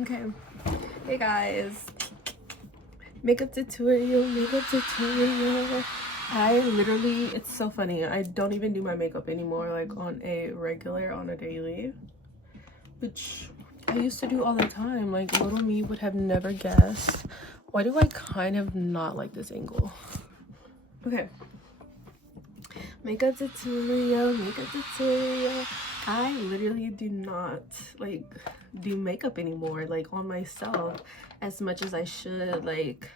Okay, hey guys, makeup tutorial. I literally, it's so funny, I don't even do my makeup anymore, like on a daily, which I used to do all the time. Like little me would have never guessed. Why do I kind of not like this angle? Okay, makeup tutorial. I literally do not like do makeup anymore, like on myself, as much as I should. Like,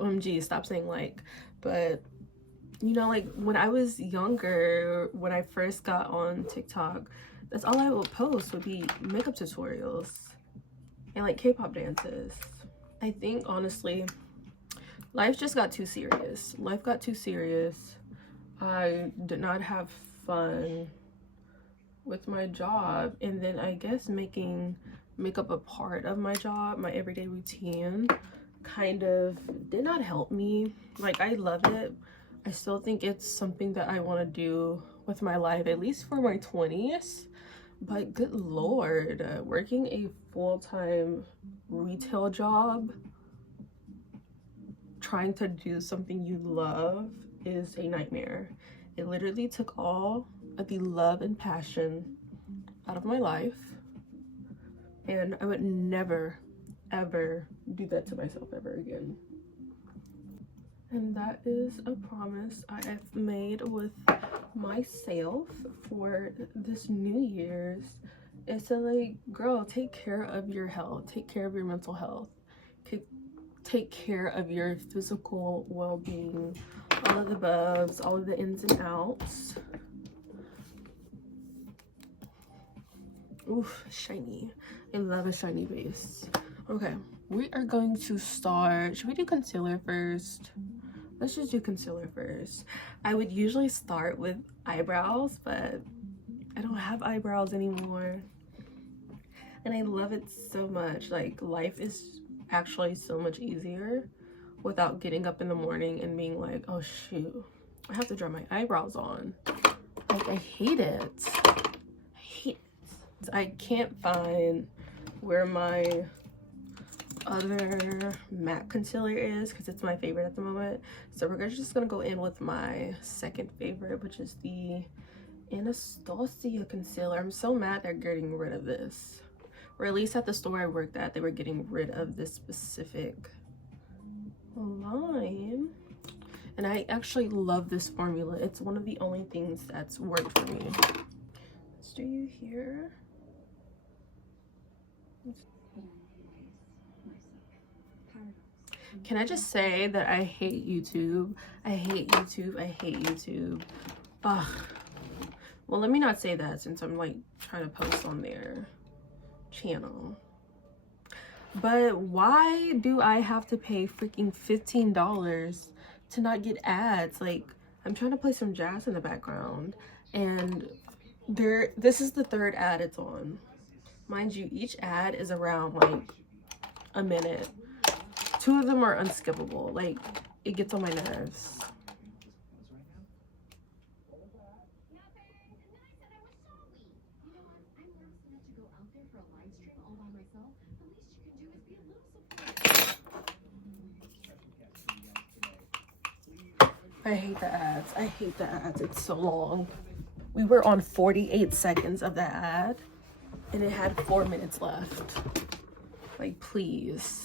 OMG, stop saying like. But you know, like when I was younger, when I first got on TikTok, that's all I would post would be makeup tutorials and like K-pop dances. I think honestly, life just got too serious. Life got too serious. I did not have fun with my job, and then I guess making makeup a part of my job, my everyday routine, kind of did not help me. Like, I love it. I still think it's something that I want to do with my life, at least for my 20s. But good lord, working a full-time retail job, trying to do something you love, is a nightmare. It literally took all of the love and passion out of my life, and I would never ever do that to myself ever again. And that is a promise I have made with myself for this New Year's, is to, like, girl, take care of your health, take care of your mental health, take care of your physical well-being, all of the bugs, all of the ins and outs. Oof, shiny. I love a shiny base. Okay, we are going to start. Should we do concealer first? Let's just do concealer first. I would usually start with eyebrows, but I don't have eyebrows anymore. And I love it so much. Like, life is actually so much easier without getting up in the morning and being like, oh shoot, I have to draw my eyebrows on. Like, I hate it. I can't find where my other matte concealer is because it's my favorite at the moment. So we're just gonna go in with my second favorite, which is the Anastasia concealer. I'm so mad they're getting rid of this, or at least at the store I worked at, they were getting rid of this specific line. And I actually love this formula. It's one of the only things that's worked for me. Let's do you here. Can I just say that I hate YouTube? I hate YouTube. I hate YouTube. Ugh. Well, let me not say that since I'm like trying to post on their channel. But why do I have to pay freaking $15 to not get ads? Like, I'm trying to play some jazz in the background, and this is the third ad it's on. Mind you, each ad is around like a minute. Two of them are unskippable. Like, it gets on my nerves. I hate the ads. I hate the ads. It's so long. We were on 48 seconds of that ad, and it had 4 minutes left. Like, please.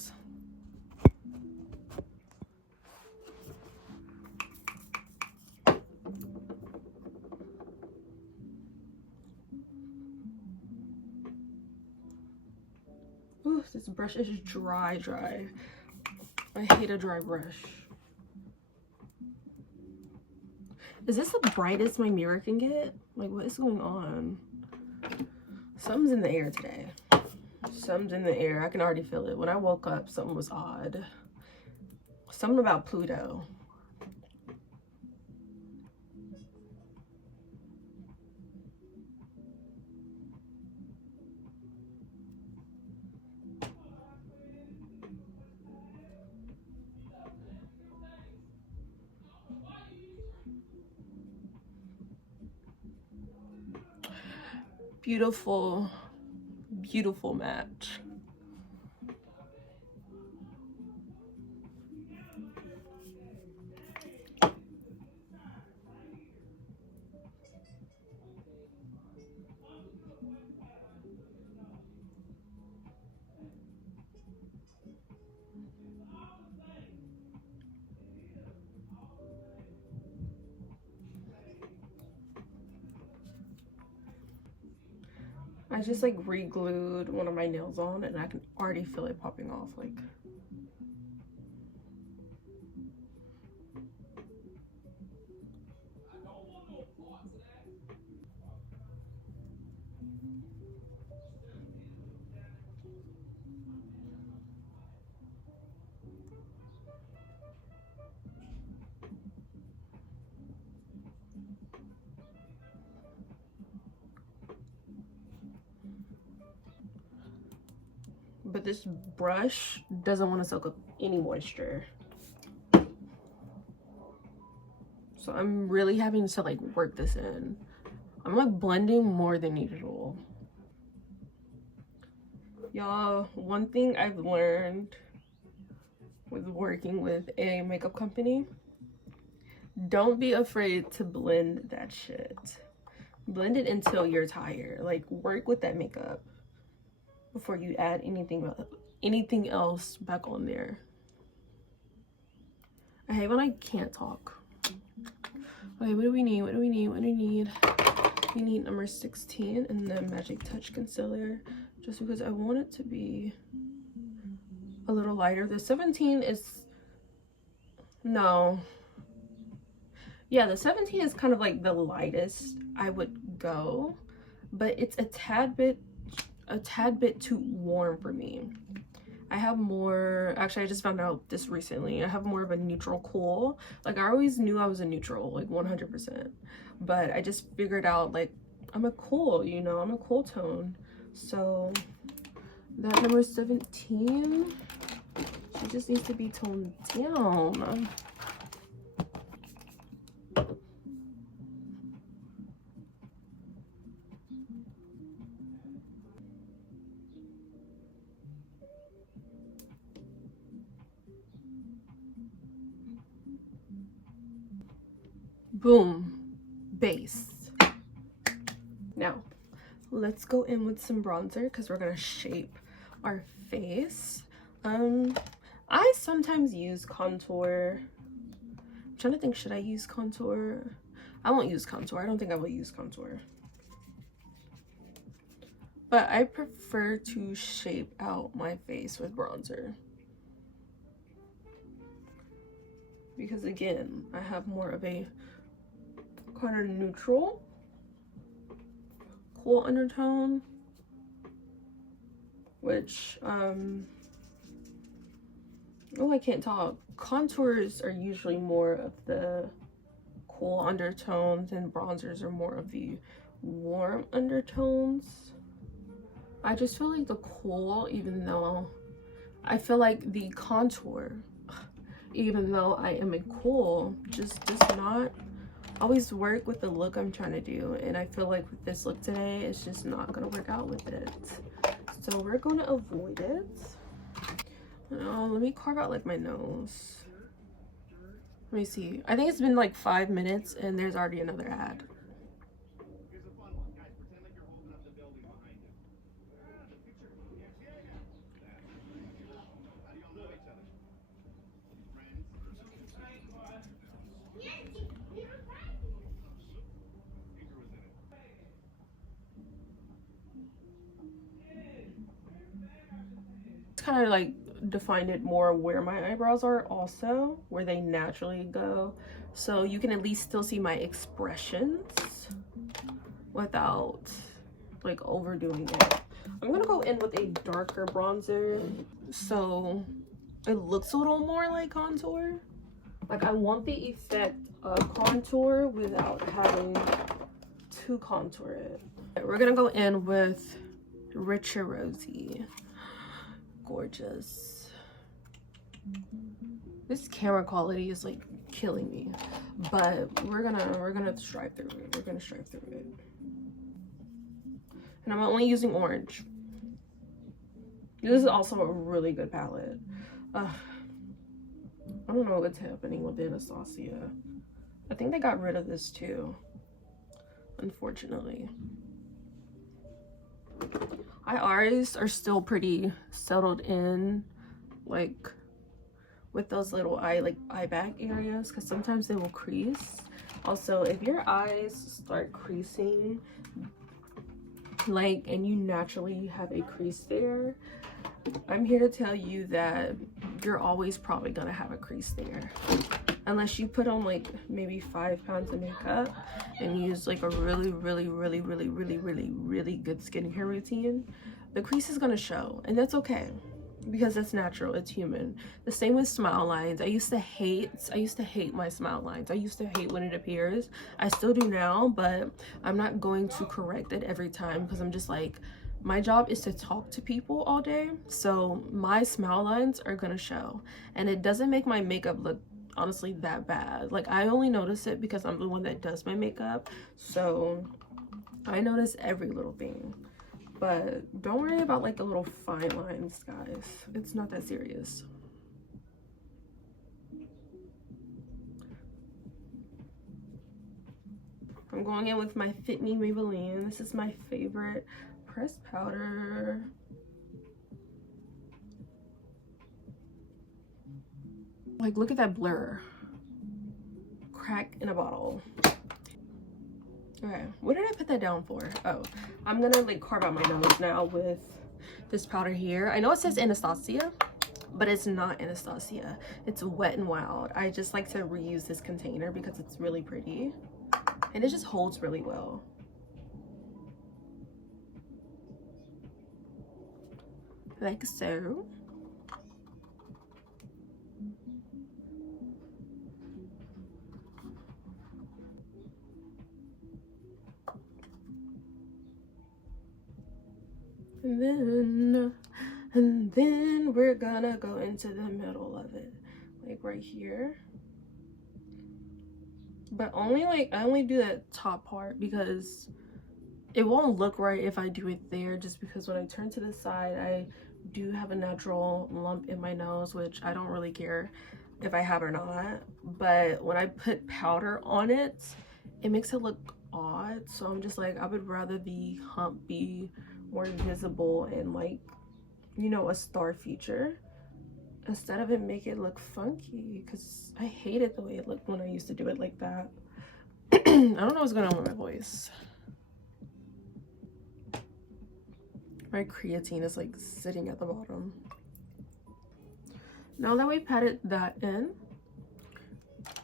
Ooh, this brush is dry. I hate a dry brush. Is this the brightest my mirror can get? Like, what is going on? Something's in the air today. Something's in the air. I can already feel it. When I woke up, something was odd. Something about Pluto. Beautiful, beautiful match. just like re-glued one of my nails on and I can already feel it popping off. Like, but this brush doesn't want to soak up any moisture. So I'm really having to like work this in. I'm like blending more than usual. Y'all, one thing I've learned with working with a makeup company, don't be afraid to blend that shit. Blend it until you're tired. Like, work with that makeup before you add anything else back on there. I hate when I can't talk. Okay, what do we need? What do we need? What do we need? We need number 16 and the Magic Touch Concealer, just because I want it to be a little lighter. The 17 is, no. Yeah, the 17 is kind of like the lightest I would go, but it's a tad bit too warm for me. I have more, actually I just found out this recently, I have more of a neutral cool. Like, I always knew I was a neutral, like 100%, but I just figured out like I'm a cool, you know, I'm a cool tone. So that number 17, she just needs to be toned down. Boom, base. Now let's go in with some bronzer because we're gonna shape our face. I sometimes use contour. I'm trying to think, should I use contour? I won't use contour. I don't think I will use contour, but I prefer to shape out my face with bronzer because, again, I have more of a kind of neutral, cool undertone, which, oh, I can't talk. Contours are usually more of the cool undertones and bronzers are more of the warm undertones. I just feel like the cool, even though I feel like the contour, even though I am a cool, just does not always work with the look I'm trying to do. And I feel like with this look today, it's just not gonna work out with it. So we're gonna avoid it. Now, let me carve out like my nose. Let me see. I think it's been like 5 minutes and there's already another ad. Kind of like defined it more where my eyebrows are, also where they naturally go, so you can at least still see my expressions without like overdoing it. I'm gonna go in with a darker bronzer so it looks a little more like contour. Like, I want the effect of contour without having to contour it. We're gonna go in with Richer Rosy. Gorgeous. This camera quality is like killing me, but we're gonna strive through it. We're gonna strive through it. And I'm only using orange. This is also a really good palette. I don't know what's happening with Anastasia. I think they got rid of this too, unfortunately. IRs are still pretty settled in, like with those little eye bag areas, because sometimes they will crease. Also, if your eyes start creasing, like, and you naturally have a crease there, I'm here to tell you that you're always probably gonna have a crease there. Unless you put on like maybe 5 pounds of makeup and use like a really good skincare routine, the crease is gonna show, and that's okay because that's natural, it's human. The same with smile lines. I used to hate my smile lines. I used to hate when it appears. I still do now, but I'm not going to correct it every time because I'm just like, my job is to talk to people all day, so my smile lines are gonna show, and it doesn't make my makeup look honestly that bad. Like, I only notice it because I'm the one that does my makeup, so I notice every little thing. But don't worry about like the little fine lines, guys. It's not that serious. I'm going in with my Fit Me Maybelline. This is my favorite pressed powder. Like, look at that blur. Crack in a bottle. Okay, what did I put that down for? Oh, I'm gonna like carve out my nose now with this powder here. I know it says Anastasia, but it's not Anastasia. It's Wet n Wild. I just like to reuse this container because it's really pretty and it just holds really well. Like so. And then we're gonna go into the middle of it, like right here. But only like, I only do that top part because it won't look right if I do it there, just because when I turn to the side, I do have a natural lump in my nose, which I don't really care if I have or not. But when I put powder on it, it makes it look odd. So I'm just like, I would rather the hump be more visible and like, you know, a star feature, instead of it make it look funky, because I hated the way it looked when I used to do it like that. I don't know what's going on with my voice. My creatine is like sitting at the bottom. Now that we've patted that in,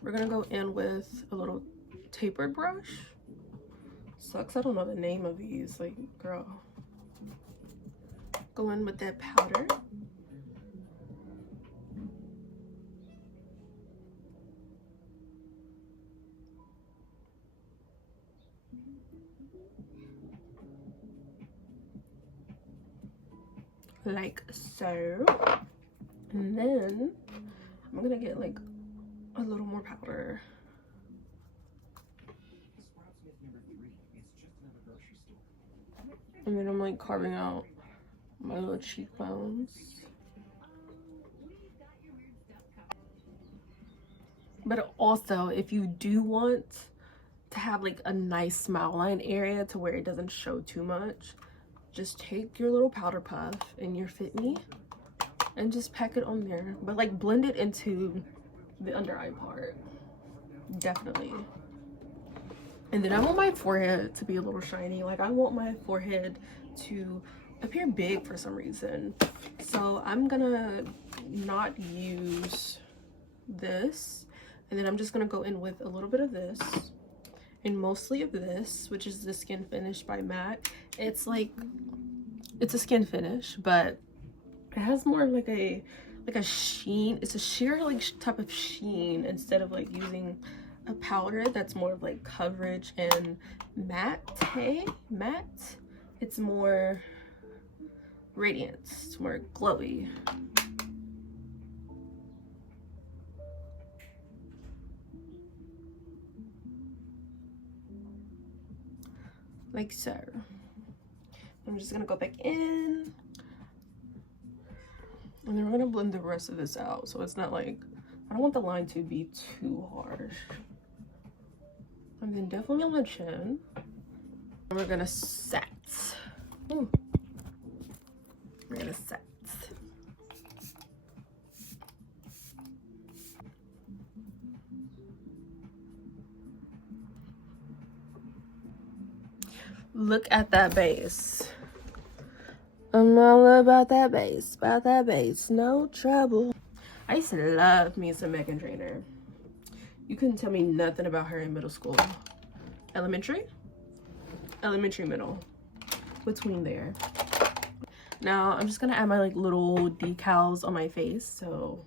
we're gonna go in with a little tapered brush. Sucks I don't know the name of these, like, girl. Go in with that powder. Like so. And then I'm gonna get like a little more powder. And then I'm like carving out my little cheekbones. But also, if you do want to have like a nice smile line area to where it doesn't show too much, just take your little powder puff and your Fit Me and just pack it on there. But like blend it into the under eye part. Definitely. And then I want my forehead to be a little shiny. Like, I want my forehead to appear big for some reason. So I'm gonna not use this. And then I'm just gonna go in with a little bit of this and mostly of this, which is the Skin Finish by MAC. It's like, it's a skin finish, but it has more of like a sheen. It's a sheer like type of sheen instead of like using a powder that's more of like coverage and matte. It's more radiance, it's more glowy. Like so. I'm just gonna go back in, and then we're gonna blend the rest of this out so it's not like, I don't want the line to be too harsh. And then definitely on the chin. And we're gonna set. Ooh. We're gonna set. Look at that base. I'm all about that base, no trouble. I used to love me some Meghan Trainor. You couldn't tell me nothing about her in middle school. Elementary, middle, between there. Now I'm just gonna add my like little decals on my face, so.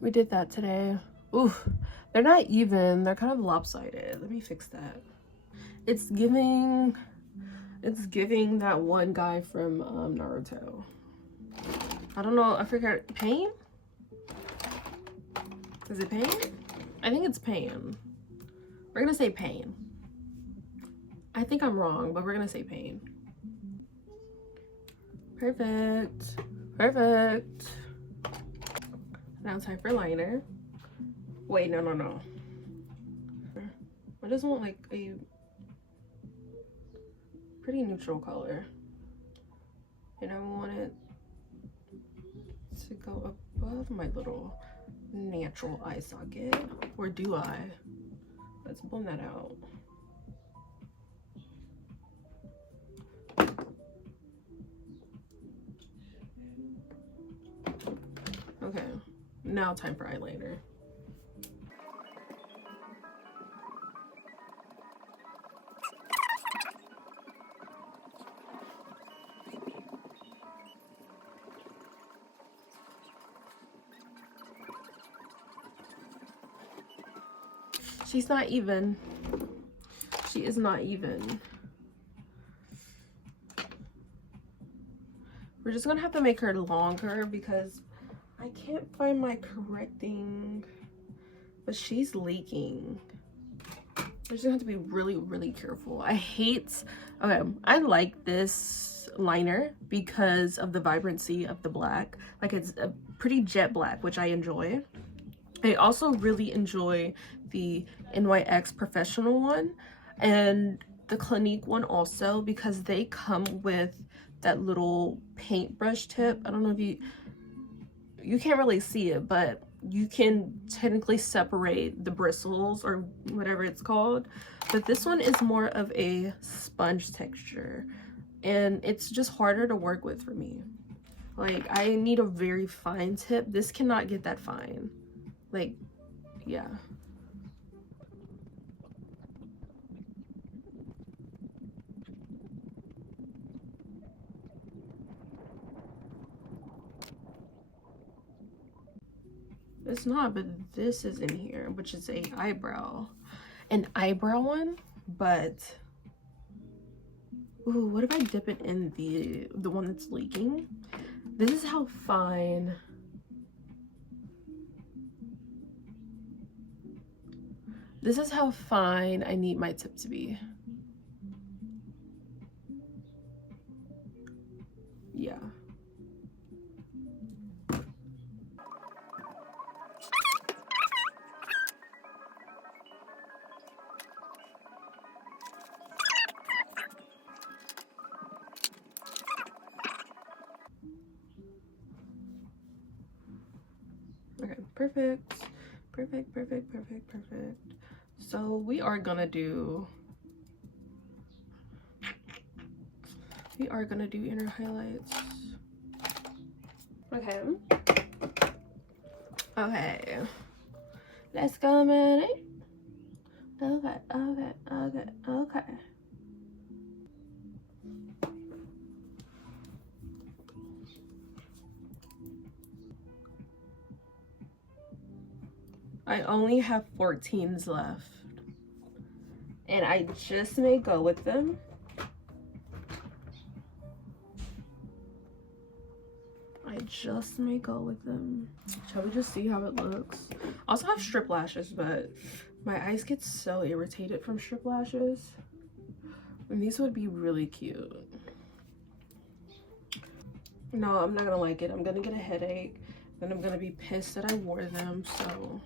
We did that today. Ooh, they're not even, they're kind of lopsided. Let me fix that. It's giving that one guy from Naruto. I don't know, I forgot. Pain? Is it Pain? I think it's Pain. We're gonna say Pain. I think I'm wrong, but we're gonna say Pain. Perfect. Perfect. Now time for liner. Wait, no. I just want like a pretty neutral color. And I want it to go above my little natural eye socket. Or do I? Let's blend that out. Okay, now time for eyeliner. She's not even. She is not even. We're just gonna have to make her longer because I can't find my correcting, but she's leaking. We're just gonna have to be really, really careful. Okay, I like this liner because of the vibrancy of the black. Like it's a pretty jet black, which I enjoy. I also really enjoy the NYX Professional one and the Clinique one also because they come with that little paintbrush tip. I don't know if you can't really see it, but you can technically separate the bristles or whatever it's called. But this one is more of a sponge texture and it's just harder to work with for me. Like I need a very fine tip. This cannot get that fine. Like, yeah. It's not, but this is in here, which is an eyebrow one, but ooh, what if I dip it in the one that's leaking? This is how fine. This is how fine I need my tip to be. Yeah. Okay, perfect. So we are gonna do inner highlights. Okay, let's go, man. Okay. I only have 14s left and I just may go with them. Shall we just see how it looks? I also have strip lashes, but my eyes get so irritated from strip lashes. And these would be really cute. No, I'm not gonna like it. I'm gonna get a headache and I'm gonna be pissed that I wore them, so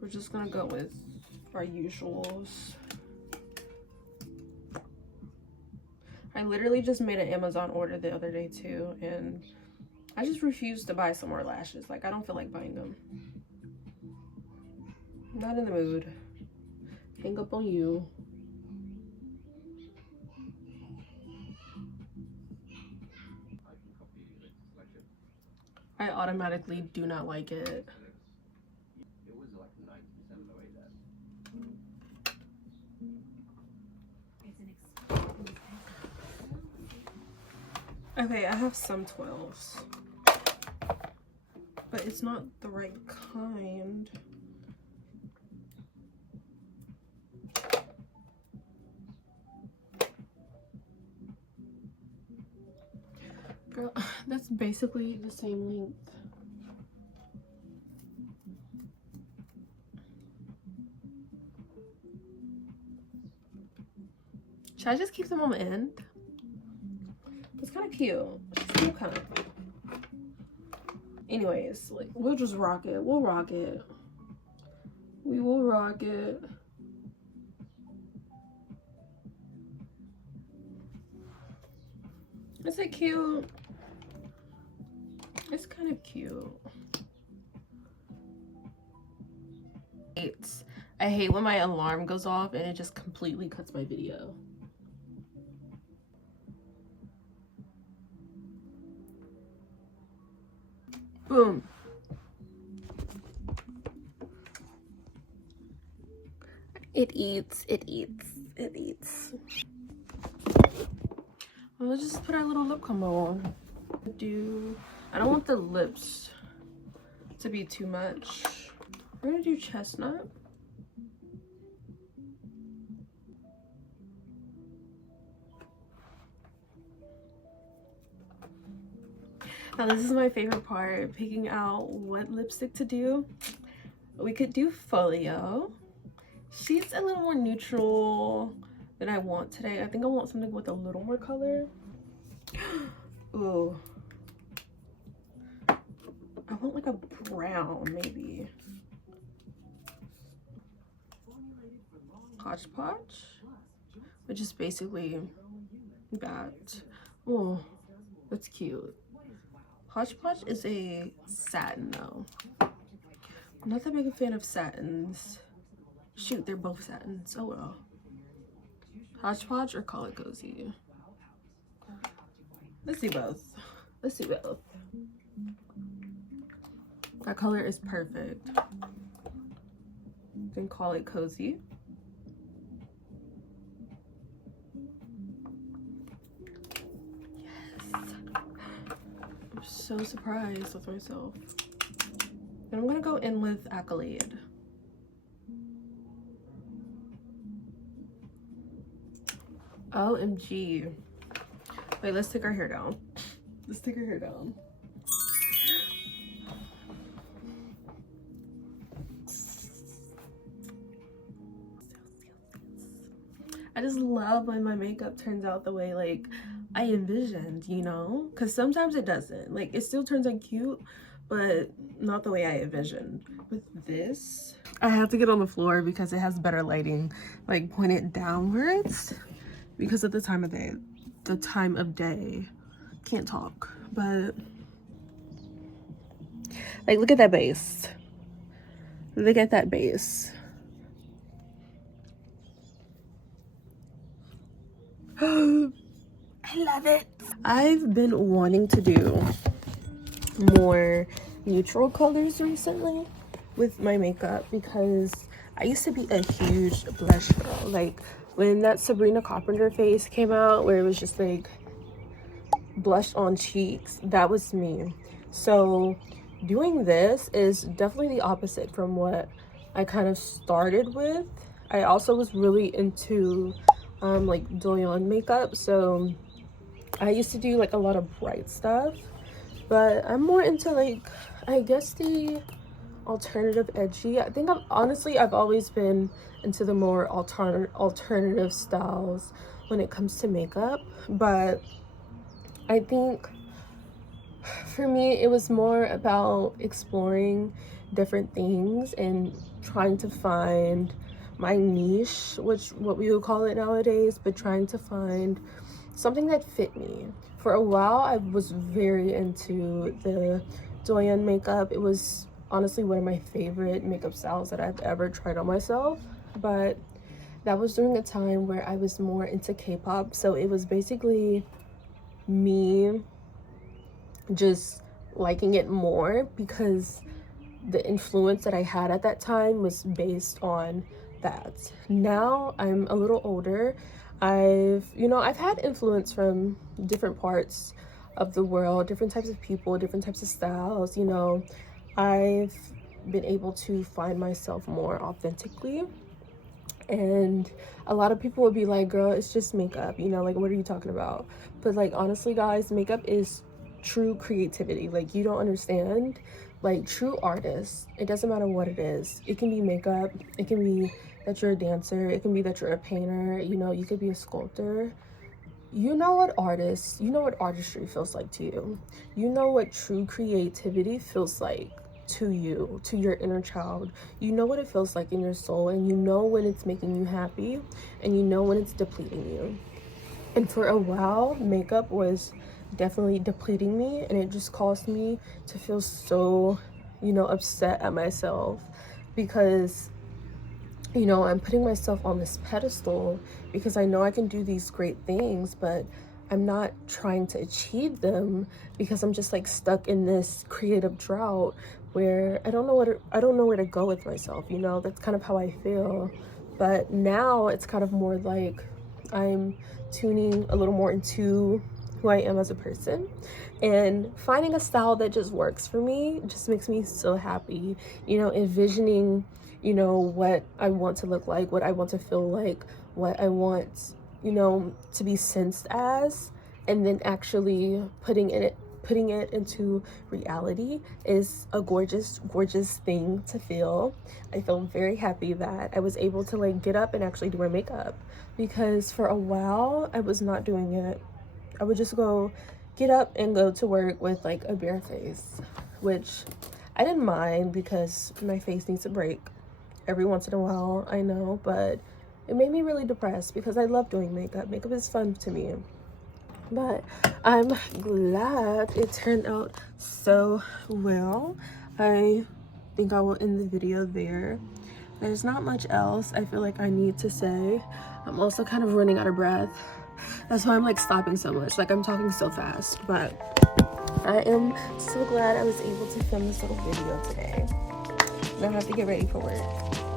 we're just gonna go with our usuals. I literally just made an Amazon order the other day too, and I just refuse to buy some more lashes. Like, I don't feel like buying them. Not in the mood. Hang up on you. I automatically do not like it. Okay, I have some 12s, but it's not the right kind. Girl, that's basically the same length. Should I just keep them on the end? It's kind of cute. It's still kind of cute. Anyways, like, we'll just rock it. We'll rock it. We will rock it. Is it cute? It's kind of cute. I hate when my alarm goes off and it just completely cuts my video. Boom. It eats, it eats, it eats. Well, let's just put our little lip combo on. I don't want the lips to be too much. We're gonna do chestnut. Now this is my favorite part, picking out what lipstick to do. We could do Folio. She's a little more neutral than I want today. I think I want something with a little more color. Ooh. I want like a brown, maybe. Hodgepodge, which is basically that. Oh, that's cute. Hodgepodge is a satin though. I'm not that big a fan of satins. Shoot, they're both satins. Oh well. Hodgepodge or Call It Cozy? Let's do both. Let's do both. That color is perfect. Then Call It Cozy. Yes. I'm so surprised with myself. And I'm gonna go in with Accolade. OMG. Wait, let's take our hair down. Let's take our hair down. I just love when my makeup turns out the way like I envisioned, you know? Because sometimes it doesn't. Like, it still turns out cute, but not the way I envisioned. With this, I have to get on the floor because it has better lighting, like pointed downwards because of the time of day. Can't talk, but like, look at that base. Look at that base. I love it. I've been wanting to do more neutral colors recently with my makeup because I used to be a huge blush girl. Like, when that Sabrina Carpenter face came out where it was just like blush on cheeks, that was me. So doing this is definitely the opposite from what I kind of started with. I also was really into like Doyon makeup, so I used to do like a lot of bright stuff, but I'm more into like, I guess, the alternative edgy. I think I've always been into the more alternative styles when it comes to makeup, but I think for me it was more about exploring different things and trying to find my niche, which what we would call it nowadays, but trying to find something that fit me. For a while, I was very into the Doyen makeup. It was honestly one of my favorite makeup styles that I've ever tried on myself, but that was during a time where I was more into K-pop. So it was basically me just liking it more because the influence that I had at that time was based on that. Now I'm a little older. I've had influence from different parts of the world, different types of people, different types of styles. I've been able to find myself more authentically. And a lot of people would be like, girl, it's just makeup, like, what are you talking about? But like, honestly, guys, makeup is true creativity. Like, you don't understand. Like, true artists, it doesn't matter what it is. It can be makeup, it can be that you're a dancer, it can be that you're a painter, you could be a sculptor. You know what artistry feels like to you. You know what true creativity feels like to you, to your inner child. You know what it feels like in your soul, and you know when it's making you happy, and you know when it's depleting you. And for a while, makeup was definitely depleting me, and it just caused me to feel so, upset at myself because I'm putting myself on this pedestal because I know I can do these great things, but I'm not trying to achieve them because I'm just like stuck in this creative drought where I don't know where to go with myself. That's kind of how I feel. But now it's kind of more like I'm tuning a little more into who I am as a person, and finding a style that just works for me just makes me so happy. Envisioning what I want to look like, what I want to feel like, what I want to be sensed as, and then actually putting it into reality is a gorgeous thing to feel. I feel very happy that I was able to like get up and actually do my makeup, because for a while I was not doing it. I would just get up and go to work with like a bare face, which I didn't mind because my face needs a break every once in a while, I know, but it made me really depressed because I love doing makeup. Makeup is fun to me. But I'm glad it turned out so well. I think I will end the video there. There's not much else I feel like I need to say. I'm also kind of running out of breath. That's why I'm like stopping so much. Like, I'm talking so fast, but I am so glad I was able to film this little video today. Now I have to get ready for work.